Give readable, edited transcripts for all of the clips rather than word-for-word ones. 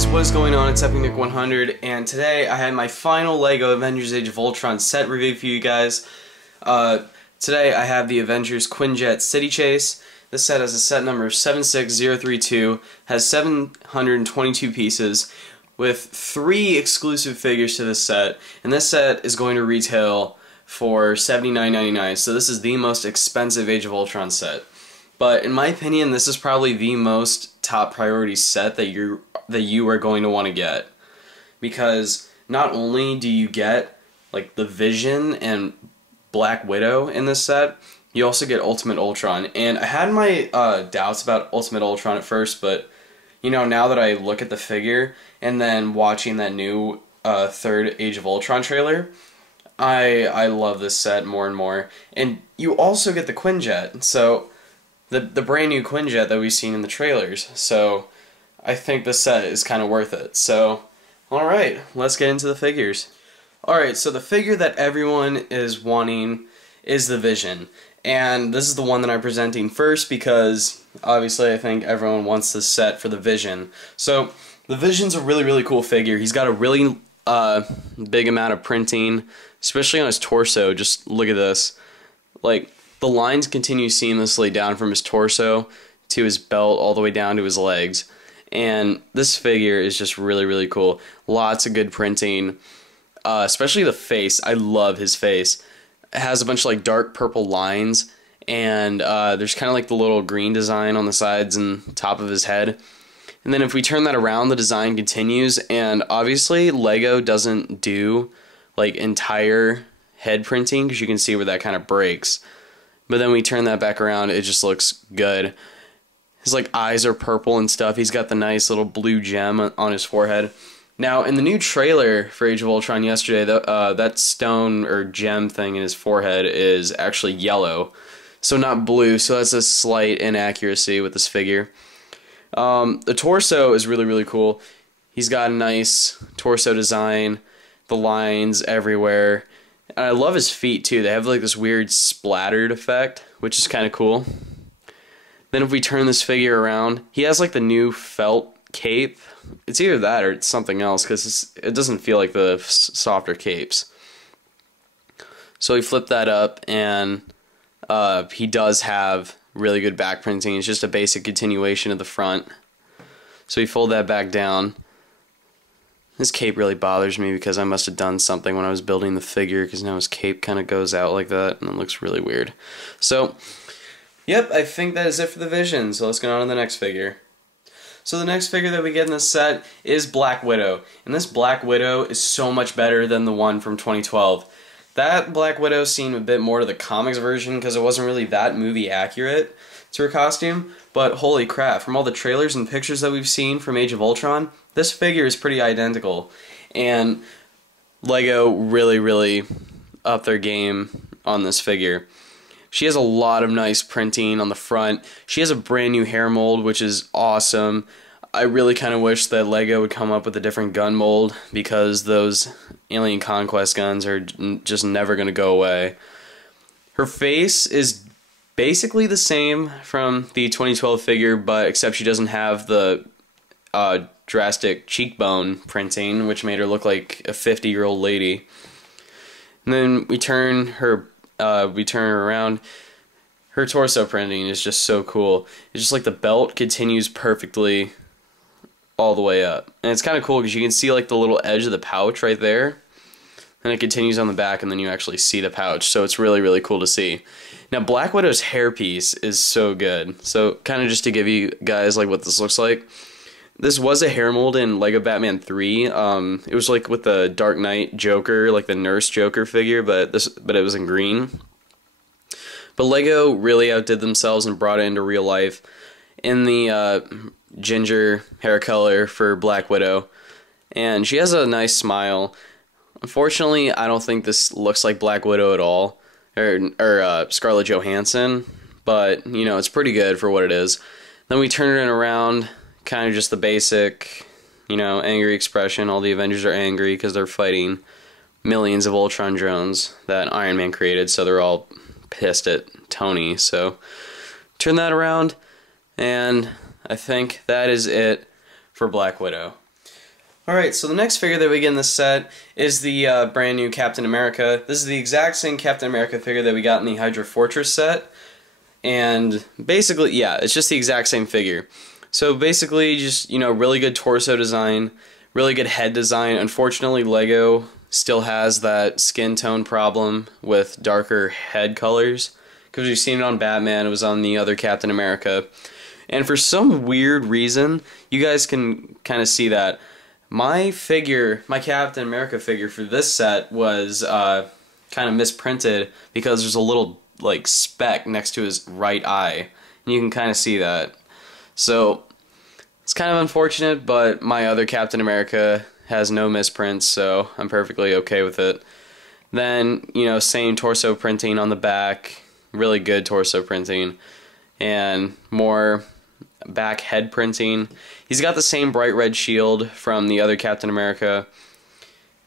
guys, what is going on? It's EpicNick100, and today I had my final LEGO Avengers Age of Ultron set review for you guys. Today I have the Avengers Quinjet City Chase. This set has a set number of 76032, has 722 pieces, with 3 exclusive figures to this set, and this set is going to retail for $79.99, so this is the most expensive Age of Ultron set. But in my opinion, this is probably the most top priority set that you are going to want to get, because not only do you get like the Vision and Black Widow in this set, you also get Ultimate Ultron. And I had my doubts about Ultimate Ultron at first, but you know, now that I look at the figure and then watching that new third Age of Ultron trailer, I love this set more and more. And you also get the Quinjet, so the brand new Quinjet that we've seen in the trailers. So I think this set is kind of worth it. So, alright, let's get into the figures. Alright, so the figure that everyone is wanting is the Vision. And this is the one that I'm presenting first because obviously I think everyone wants this set for the Vision. So the Vision's a really cool figure. He's got a really big amount of printing, especially on his torso. Just look at this. Like, the lines continue seamlessly down from his torso to his belt all the way down to his legs. And this figure is just really cool. Lots of good printing, especially the face. I love his face. It has a bunch of like dark purple lines, and there's kind of like the little green design on the sides and top of his head. And then if we turn that around, the design continues, and obviously LEGO doesn't do like entire head printing because you can see where that kind of breaks. But then we turn that back around, it just looks good. His like eyes are purple and stuff. He's got the nice little blue gem on his forehead. Now, in the new trailer for Age of Ultron yesterday, that stone or gem thing in his forehead is actually yellow, so not blue, so that's a slight inaccuracy with this figure. The torso is really cool. He's got a nice torso design, the lines everywhere. And I love his feet too. They have like this weird splattered effect, which is kind of cool. Then if we turn this figure around, he has like the new felt cape. It's either that or it's something else, because it doesn't feel like the softer capes. So we flip that up, and he does have really good back printing. It's just a basic continuation of the front. So we fold that back down. This cape really bothers me because I must have done something when I was building the figure, because now his cape kind of goes out like that and it looks really weird. So, yep, I think that is it for the Vision, so let's go on to the next figure. So the next figure that we get in this set is Black Widow, and this Black Widow is so much better than the one from 2012. That Black Widow seemed a bit more to the comics version because it wasn't really that movie accurate to her costume, but holy crap, from all the trailers and pictures that we've seen from Age of Ultron, this figure is pretty identical, and LEGO really upped their game on this figure. She has a lot of nice printing on the front. She has a brand new hair mold, which is awesome. I really kind of wish that LEGO would come up with a different gun mold, because those Alien Conquest guns are just never going to go away. Her face is basically the same from the 2012 figure, but except she doesn't have the drastic cheekbone printing, which made her look like a 50-year-old lady. And then we turn her around. Her torso printing is just so cool. It's just like the belt continues perfectly all the way up, and it's kind of cool because you can see like the little edge of the pouch right there, and it continues on the back, and then you actually see the pouch, so it's really cool to see. Now Black Widow's hairpiece is so good. So kind of just to give you guys like what this looks like, this was a hair mold in LEGO Batman 3. It was like with the Dark Knight Joker, like the Nurse Joker figure, but it was in green. But LEGO really outdid themselves and brought it into real life in the ginger hair color for Black Widow, and she has a nice smile. Unfortunately, I don't think this looks like Black Widow at all, or Scarlett Johansson, but you know, it's pretty good for what it is. Then we turn it around, kind of just the basic, you know, angry expression. All the Avengers are angry because they're fighting millions of Ultron drones that Iron Man created, so they're all pissed at Tony. So turn that around, and I think that is it for Black Widow. Alright, so the next figure that we get in this set is the brand new Captain America. This is the exact same Captain America figure that we got in the Hydra Fortress set. And basically, yeah, it's just the exact same figure. So basically, just, you know, really good torso design, really good head design. Unfortunately, LEGO still has that skin tone problem with darker head colors. Because we've seen it on Batman, it was on the other Captain America. And for some weird reason, you guys can kind of see that. My figure, my Captain America figure for this set was kind of misprinted because there's a little like speck next to his right eye, and you can kind of see that. So it's kind of unfortunate, but my other Captain America has no misprints, so I'm perfectly okay with it. Then, you know, same torso printing on the back, really good torso printing, and more back head printing. He's got the same bright red shield from the other Captain America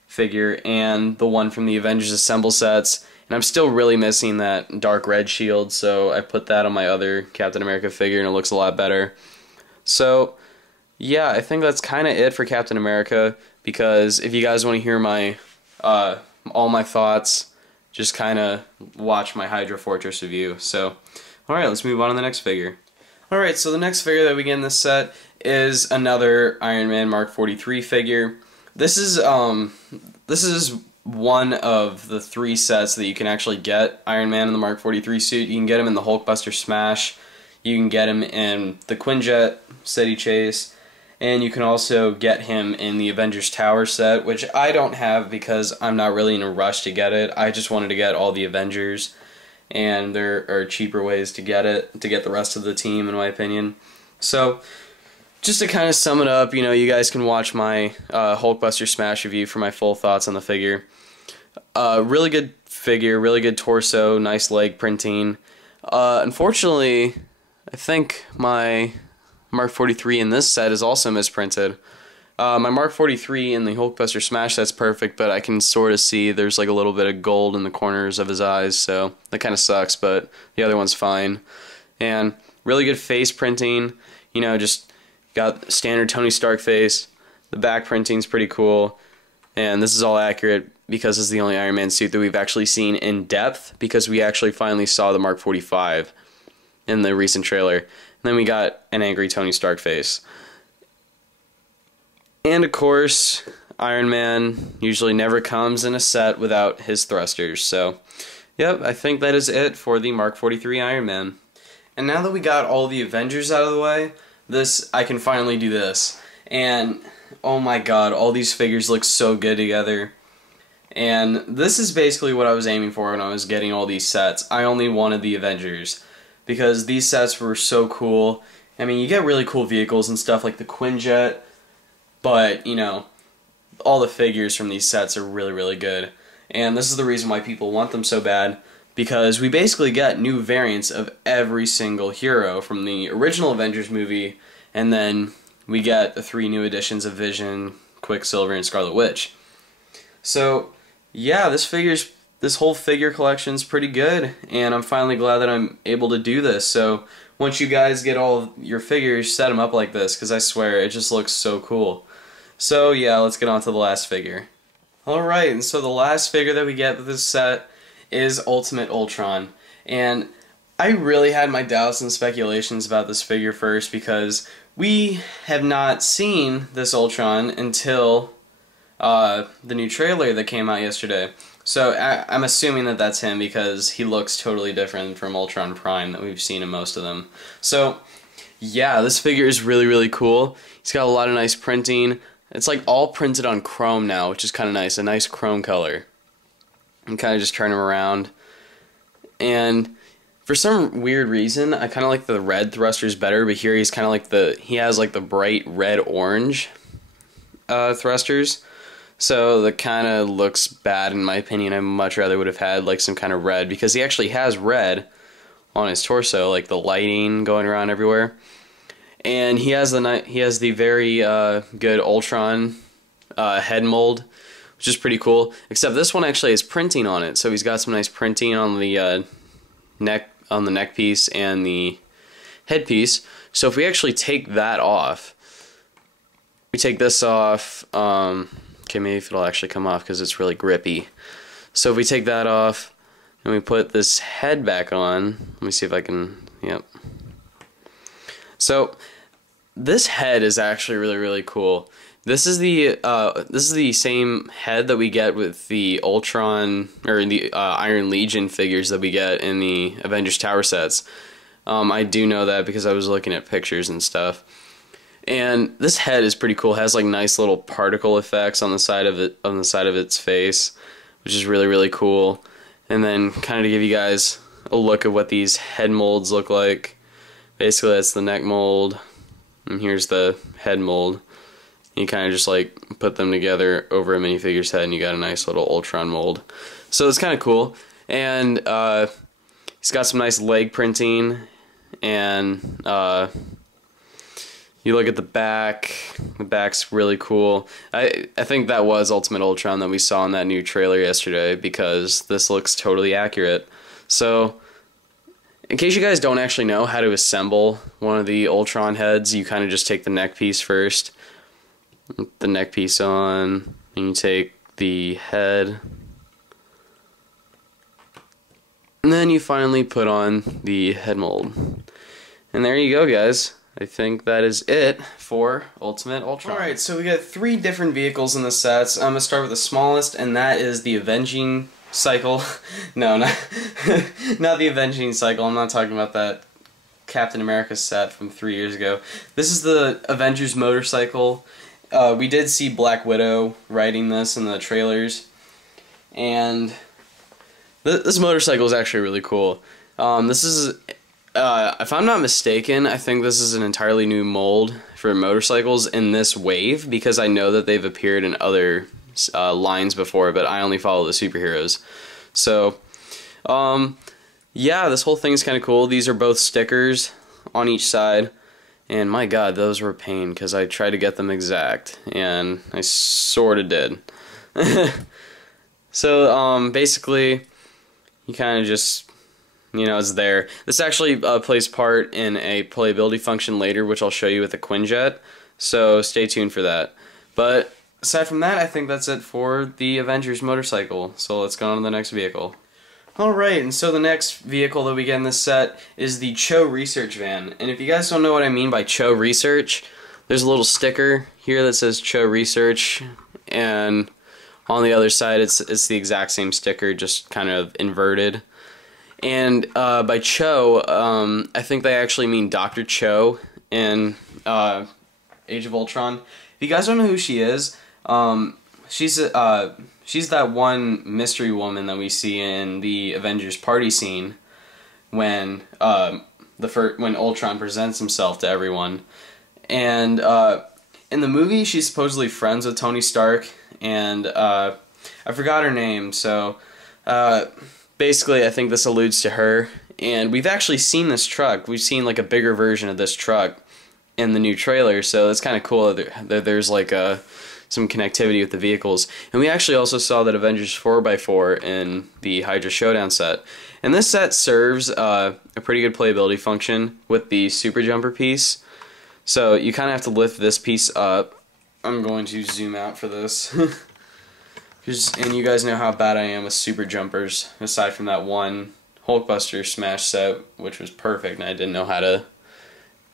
figure and the one from the Avengers Assemble sets, and I'm still really missing that dark red shield, so I put that on my other Captain America figure and it looks a lot better. So yeah, I think that's kind of it for Captain America, because if you guys want to hear my all my thoughts, just kind of watch my Hydra Fortress review. So alright, let's move on to the next figure. Alright, so the next figure that we get in this set is another Iron Man Mark 43 figure. This is one of the 3 sets that you can actually get Iron Man in the Mark 43 suit. You can get him in the Hulkbuster Smash, you can get him in the Quinjet City Chase, and you can also get him in the Avengers Tower set, which I don't have because I'm not really in a rush to get it. I just wanted to get all the Avengers, and there are cheaper ways to get it, to get the rest of the team, in my opinion. So just to kind of sum it up, you know, you guys can watch my Hulkbuster Smash review for my full thoughts on the figure. Really good figure, really good torso, nice leg printing. Unfortunately, I think my Mark 43 in this set is also misprinted. My Mark 43 in the Hulkbuster Smash set's perfect, but I can sort of see there's like a little bit of gold in the corners of his eyes, so that kind of sucks, but the other one's fine. And really good face printing, you know, just got standard Tony Stark face. The back printing's pretty cool, and this is all accurate because this is the only Iron Man suit that we've actually seen in depth, because we actually finally saw the Mark 45 in the recent trailer. And then we got an angry Tony Stark face. And of course, Iron Man usually never comes in a set without his thrusters. So, yep, I think that is it for the Mark 43 Iron Man. And now that we got all the Avengers out of the way, I can finally do this. And oh my god, all these figures look so good together. And this is basically what I was aiming for when I was getting all these sets. I only wanted the Avengers, because these sets were so cool. I mean, you get really cool vehicles and stuff like the Quinjet, but, you know, all the figures from these sets are really, really good. And this is the reason why people want them so bad, because we basically get new variants of every single hero from the original Avengers movie, and then we get the 3 new editions of Vision, Quicksilver, and Scarlet Witch. So, yeah, this whole figure collection's pretty good, and I'm finally glad that I'm able to do this. So once you guys get all your figures, set them up like this, because I swear, it just looks so cool. So yeah, let's get on to the last figure. Alright, and so the last figure that we get with this set is Ultimate Ultron. And I really had my doubts and speculations about this figure first, because we have not seen this Ultron until the new trailer that came out yesterday. So I'm assuming that that's him, because he looks totally different from Ultron Prime that we've seen in most of them. So yeah, this figure is really, really cool. He's got a lot of nice printing. It's like all printed on chrome now, which is kind of nice, a nice chrome color. And kind of just turn him around. And for some weird reason, I kind of like the red thrusters better, but here he's kind of like he has like the bright red-orange thrusters. So that kind of looks bad in my opinion. I much rather would have had like some kind of red, because he actually has red on his torso, like the lighting going around everywhere. And he has the very good Ultron head mold, which is pretty cool. Except this one actually has printing on it, so he's got some nice printing on the neck piece and the headpiece. So if we actually take that off, we take this off. Okay, maybe if it'll actually come off because it's really grippy. So if we take that off and we put this head back on, let me see if I can, yep. So this head is actually really cool. This is the same head that we get with the Ultron or the Iron Legion figures that we get in the Avengers Tower sets. I do know that because I was looking at pictures and stuff. And this head is pretty cool. It has like nice little particle effects on the side of it, on the side of its face, which is really cool. And then kind of to give you guys a look at what these head molds look like. Basically, that's the neck mold, and here's the head mold. You kind of just like put them together over a minifigure's head, and you got a nice little Ultron mold. So it's kind of cool. And he's got some nice leg printing, and you look at the back. The back's really cool. I think that was Ultimate Ultron that we saw in that new trailer yesterday, because this looks totally accurate. So, in case you guys don't actually know how to assemble one of the Ultron heads, you kind of just take the neck piece first. The neck piece on, and you take the head. And then you finally put on the head mold. And there you go, guys. I think that is it for Ultimate Ultron. Alright, so we got 3 different vehicles in the sets. I'm going to start with the smallest, and that is the Avenging Cycle. No, not the Avenging Cycle. I'm not talking about that Captain America set from 3 years ago. This is the Avengers Motorcycle. We did see Black Widow riding this in the trailers. And this motorcycle is actually really cool. This is... if I'm not mistaken, I think this is an entirely new mold for motorcycles in this wave, because I know that they've appeared in other lines before, but I only follow the superheroes. So, yeah, this whole thing's kind of cool. These are both stickers on each side, and my god, those were a pain, because I tried to get them exact, and I sort of did. So, basically, you kind of just... you know, it's there. This actually plays part in a playability function later, which I'll show you with the Quinjet, so stay tuned for that. But aside from that, I think that's it for the Avengers motorcycle, so let's go on to the next vehicle. Alright, and so the next vehicle that we get in this set is the Cho Research Van. And if you guys don't know what I mean by Cho Research, there's a little sticker here that says Cho Research, and on the other side it's the exact same sticker, just kind of inverted. And by Cho, I think they actually mean Dr. Cho in Age of Ultron. If you guys don't know who she is, she's that one mystery woman that we see in the Avengers party scene when when Ultron presents himself to everyone. And in the movie, she's supposedly friends with Tony Stark, and I forgot her name, so... basically, I think this alludes to her, and we've actually seen this truck. We've seen like a bigger version of this truck in the new trailer, so it's kind of cool that there's like some connectivity with the vehicles. And we actually also saw that Avengers 4x4 in the Hydra Showdown set. And this set serves a pretty good playability function with the Super Jumper piece. So you kind of have to lift this piece up. I'm going to zoom out for this. And you guys know how bad I am with super jumpers, aside from that one Hulkbuster Smash set, which was perfect, and I didn't know how to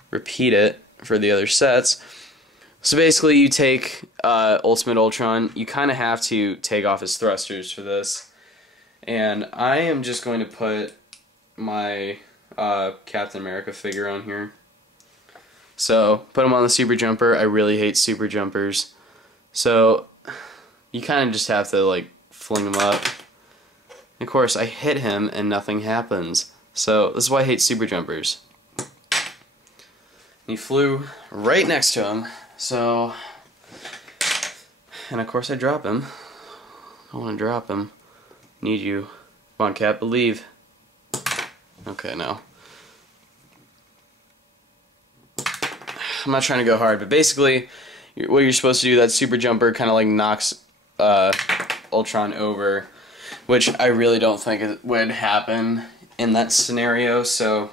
repeat it for the other sets. So basically, you take Ultimate Ultron, you kind of have to take off his thrusters for this, and I am just going to put my Captain America figure on here. So, put him on the super jumper. I really hate super jumpers. So... you kind of just have to, like, fling him up. And of course, I hit him and nothing happens. So, this is why I hate super jumpers. He flew right next to him, so... and of course I drop him. I want to drop him. Need you. Come on, Cap, believe. Okay, no. I'm not trying to go hard, but basically, what you're supposed to do, that super jumper kind of like knocks Ultron over, which I really don't think it would happen in that scenario. So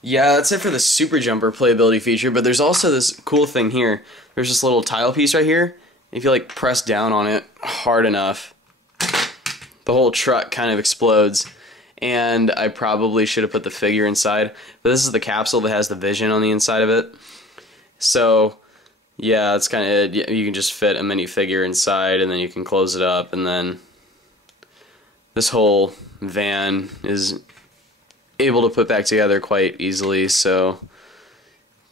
Yeah, that's it for the Super Jumper playability feature, but there's also this cool thing here. There's this little tile piece right here. If you like press down on it hard enough, the whole truck kind of explodes. And I probably should have put the figure inside, but this is the capsule that has the vision on the inside of it. So yeah, it's kind of, you can just fit a minifigure inside, and then you can close it up, and then this whole van is able to put back together quite easily. So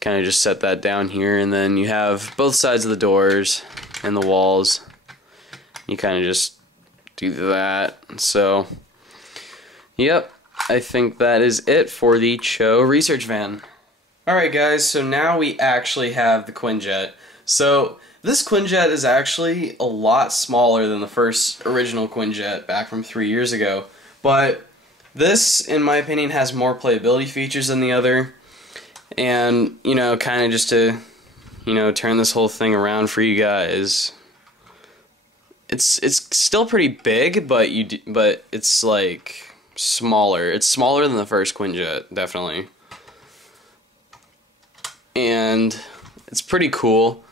kind of just set that down here, and then you have both sides of the doors and the walls. You kind of just do that. So yep, I think that is it for the Cho research van. Alright guys, so now we actually have the Quinjet. So this Quinjet is actually a lot smaller than the first original Quinjet back from 3 years ago. But this, in my opinion, has more playability features than the other. And, you know, kind of just to, you know, turn this whole thing around for you guys. It's still pretty big, but it's like smaller. It's smaller than the first Quinjet, definitely. And it's pretty cool.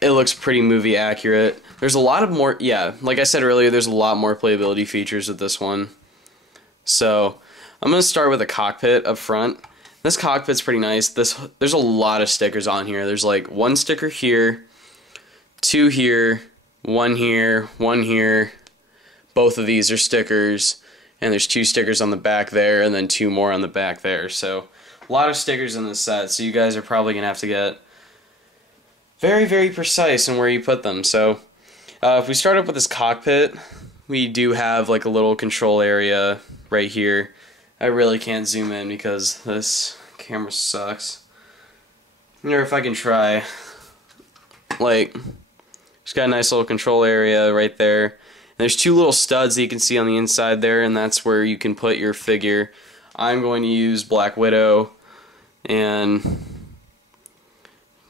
It looks pretty movie accurate. There's a lot of more, yeah, like I said earlier, there's a lot more playability features with this one. So I'm going to start with a cockpit up front. This cockpit's pretty nice. There's a lot of stickers on here. There's like one sticker here, two here, one here, one here. Both of these are stickers, and there's two stickers on the back there, and then two more on the back there. So a lot of stickers in this set, so you guys are probably going to have to get very, very precise in where you put them. So if we start up with this cockpit, we do have like a little control area right here. I really can't zoom in because this camera sucks. I wonder if I can try. Like, it's got a nice little control area right there. And there's two little studs that you can see on the inside there, and that's where you can put your figure. I'm going to use Black Widow and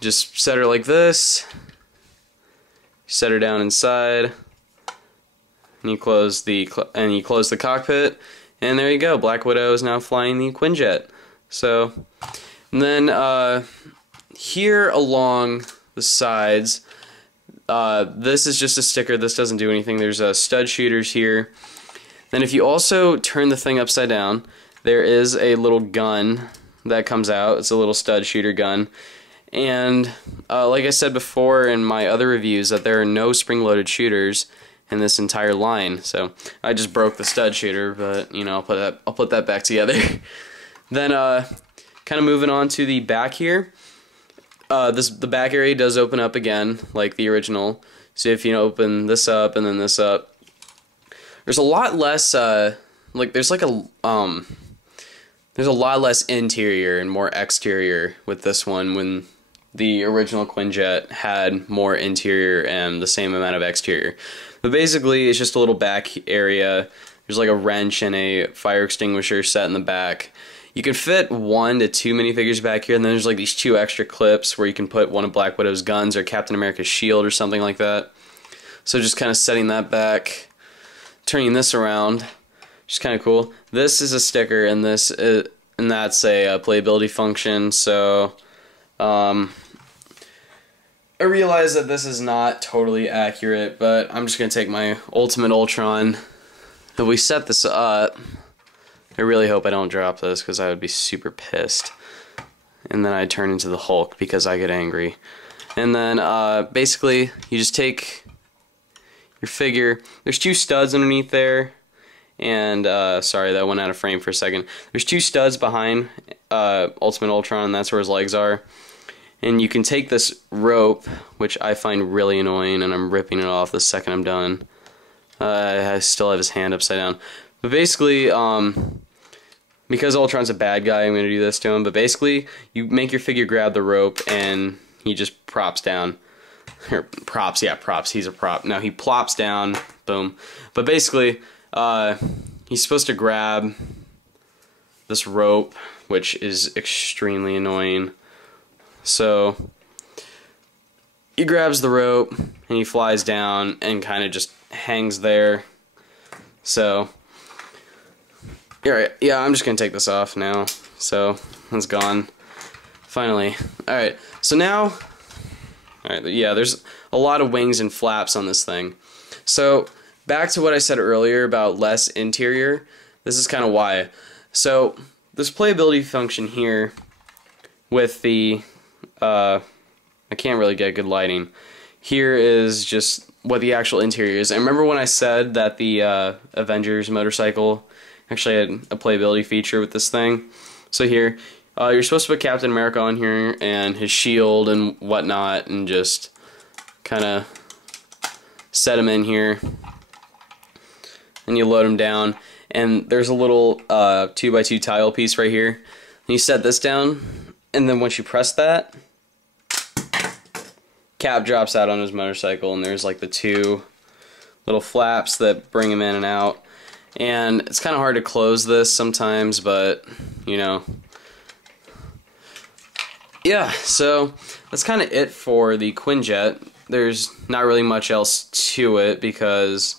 just set her like this. Set her down inside, and you close the cockpit, and there you go. Black Widow is now flying the Quinjet. So, and then here along the sides, this is just a sticker. This doesn't do anything. There's stud shooters here. Then if you also turn the thing upside down, there is a little gun that comes out. It's a little stud shooter gun. And like I said before in my other reviews, that there are no spring-loaded shooters in this entire line. So I just broke the stud shooter, but you know, I'll put that back together. Then kind of moving on to the back here. The back area does open up again like the original. So if you open this up and then this up, there's a lot less there's a lot less interior and more exterior with this one, when the original Quinjet had more interior and the same amount of exterior. But basically, it's just a little back area. There's like a wrench and a fire extinguisher set in the back. You can fit 1 to 2 minifigures back here, and then there's like these 2 extra clips where you can put one of Black Widow's guns or Captain America's shield or something like that. So just kind of setting that back, turning this around, which is kind of cool. This is a sticker, and that's a playability function. So I realize that this is not totally accurate, but I'm just going to take my Ultimate Ultron. If we set this up, I really hope I don't drop this because I would be super pissed. And then I turn into the Hulk because I get angry. And then basically you just take your figure. There's 2 studs underneath there. And sorry, that went out of frame for a second. There's 2 studs behind Ultimate Ultron, and that's where his legs are. And you can take this rope, which I find really annoying, and I'm ripping it off the second I'm done. I still have his hand upside down. But basically, because Ultron's a bad guy, I'm going to do this to him. But basically, you make your figure grab the rope, and he just props down. Or props, yeah, props. He's a prop. No, he plops down. Boom. But basically, he's supposed to grab this rope, which is extremely annoying. So he grabs the rope and he flies down and kind of just hangs there. So yeah, I'm just gonna take this off now. So it's gone. Finally. Alright, so now, alright, yeah, there's a lot of wings and flaps on this thing. So, back to what I said earlier about less interior, this is kind of why. So, this playability function here with the, I can't really get good lighting. Here is just what the actual interior is. And remember when I said that the Avengers motorcycle actually had a playability feature with this thing? So here, you're supposed to put Captain America on here and his shield and whatnot and just kind of set him in here. And you load him down. And there's a little 2x2 tile piece right here. And you set this down, and then once you press that, Cap drops out on his motorcycle, and there's like the two little flaps that bring him in and out. And it's kind of hard to close this sometimes, but you know. Yeah, so that's kind of it for the Quinjet. There's not really much else to it because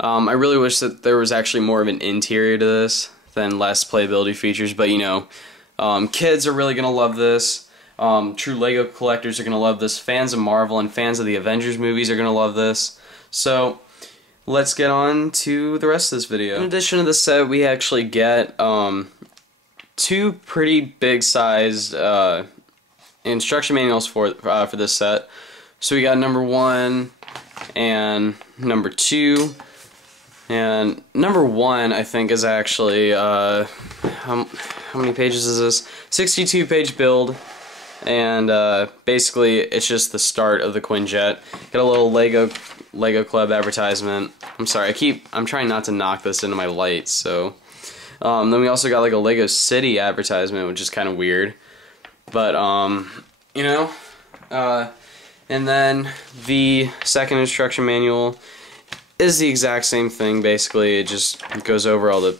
I really wish that there was actually more of an interior to this than less playability features, but you know, kids are really going to love this. True Lego collectors are going to love this. Fans of Marvel and fans of the Avengers movies are going to love this. So, let's get on to the rest of this video. In addition to the set, we actually get two pretty big sized instruction manuals for this set. So we got number 1 and number 2. And number 1, I think, is actually how many pages is this? 62-page build, and basically it's just the start of the Quinjet. Got a little Lego Club advertisement. I'm sorry, I'm trying not to knock this into my lights. So then we also got like a Lego City advertisement, which is kind of weird, but you know. And then the second instruction manual is the exact same thing. Basically, it just goes over all the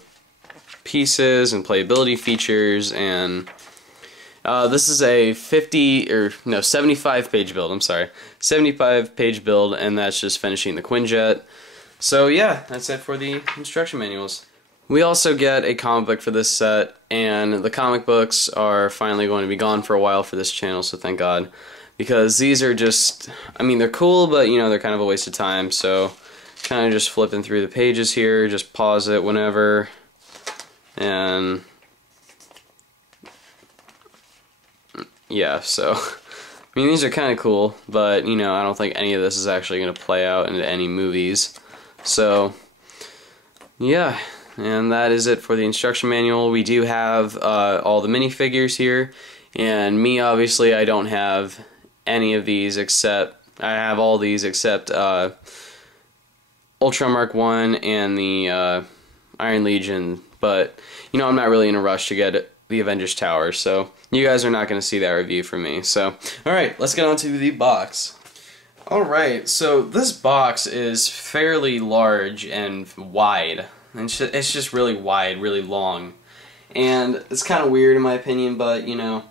pieces and playability features, and this is a 75-page build. I'm sorry, 75-page build, and that's just finishing the Quinjet. So yeah, that's it for the instruction manuals. We also get a comic book for this set, and the comic books are finally going to be gone for a while for this channel, so thank God. Because these are just, I mean, they're cool, but you know, they're kind of a waste of time, so kind of just flipping through the pages here, just pause it whenever, and yeah, so I mean, these are kind of cool, but you know, I don't think any of this is actually going to play out into any movies. So yeah, and that is it for the instruction manual. We do have all the minifigures here, and me, obviously, I don't have any of these except, I have all these except Ultron Mark 1 and the Iron Legion, but you know, I'm not really in a rush to get the Avengers Tower, so you guys are not going to see that review from me. So, alright, let's get on to the box. Alright, so this box is fairly large and wide. It's just really wide, really long. And it's kind of weird in my opinion, but you know,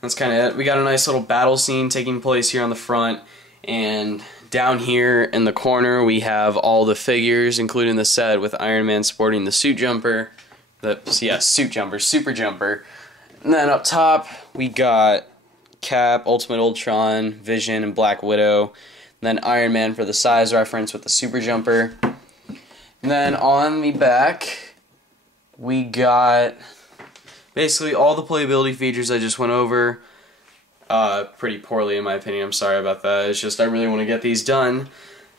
that's kind of it. We got a nice little battle scene taking place here on the front, and down here in the corner we have all the figures, including the set with Iron Man sporting the suit jumper. Suit jumper, super jumper. And then up top we got Cap, Ultimate Ultron, Vision, and Black Widow. And then Iron Man for the size reference with the super jumper. And then on the back we got basically all the playability features I just went over pretty poorly in my opinion. I'm sorry about that. It's just I really want to get these done.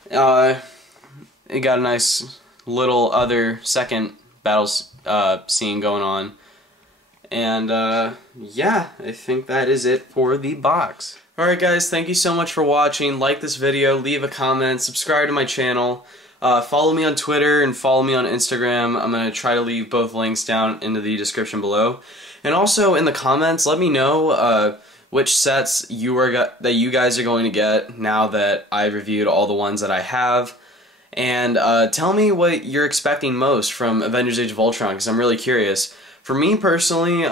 It got a nice little other second battle scene going on. And yeah, I think that is it for the box. Alright guys, thank you so much for watching. Like this video, leave a comment, subscribe to my channel. Follow me on Twitter and follow me on Instagram. I'm going to try to leave both links down into the description below. And also in the comments, let me know which sets that you guys are going to get now that I've reviewed all the ones that I have. And tell me what you're expecting most from Avengers Age of Ultron, because I'm really curious. For me personally,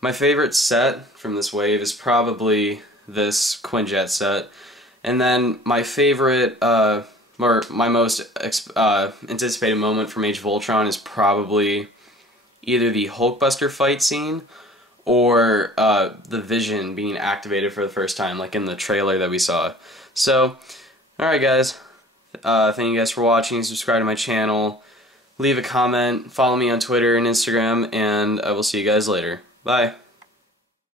my favorite set from this wave is probably this Quinjet set. And then my favorite, or my most anticipated moment from Age of Ultron is probably either the Hulkbuster fight scene or the Vision being activated for the first time, like in the trailer that we saw. So, alright guys, thank you guys for watching, subscribe to my channel, leave a comment, follow me on Twitter and Instagram, and I will see you guys later. Bye.